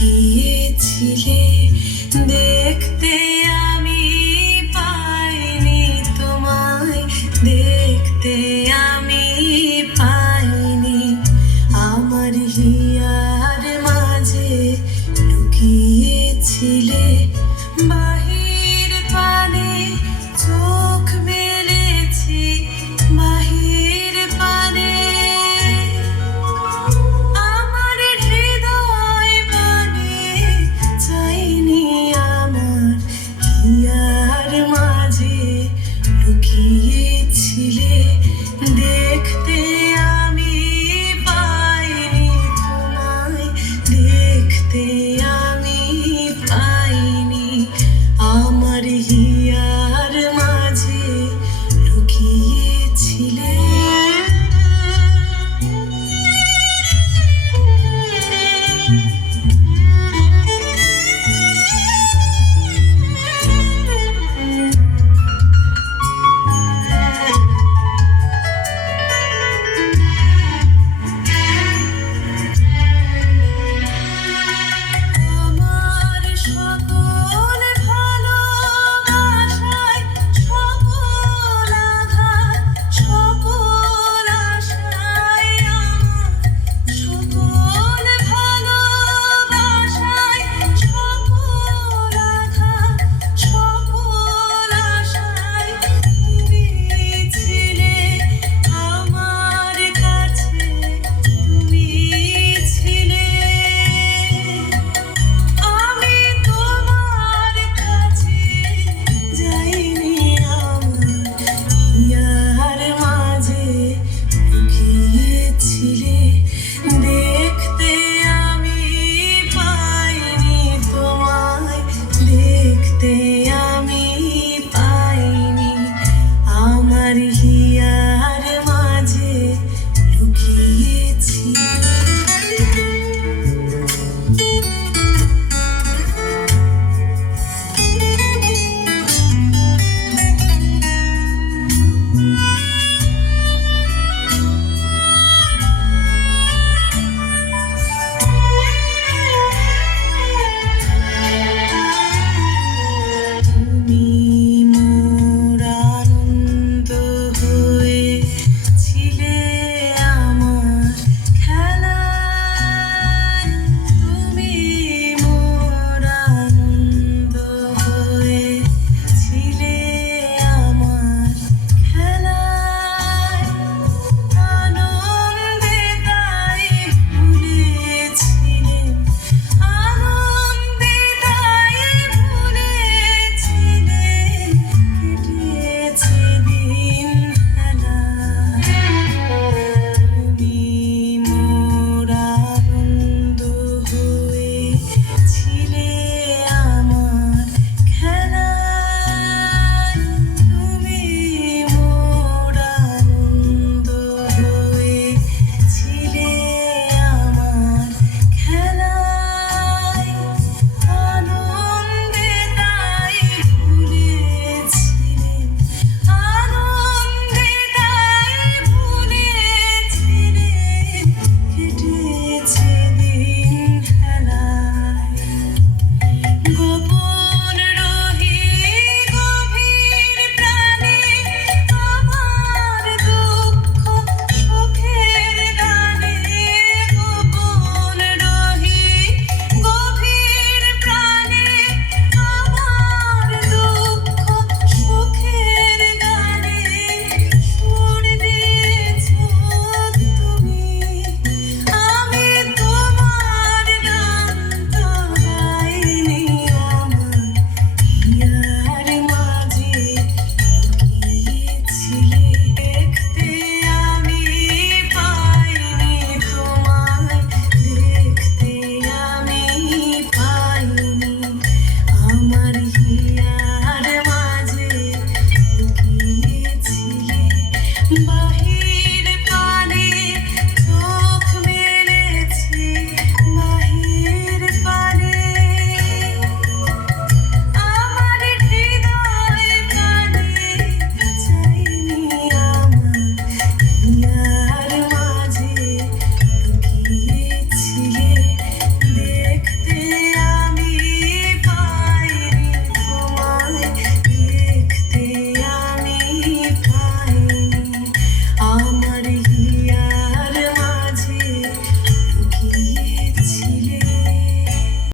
লুকিয়েছিলে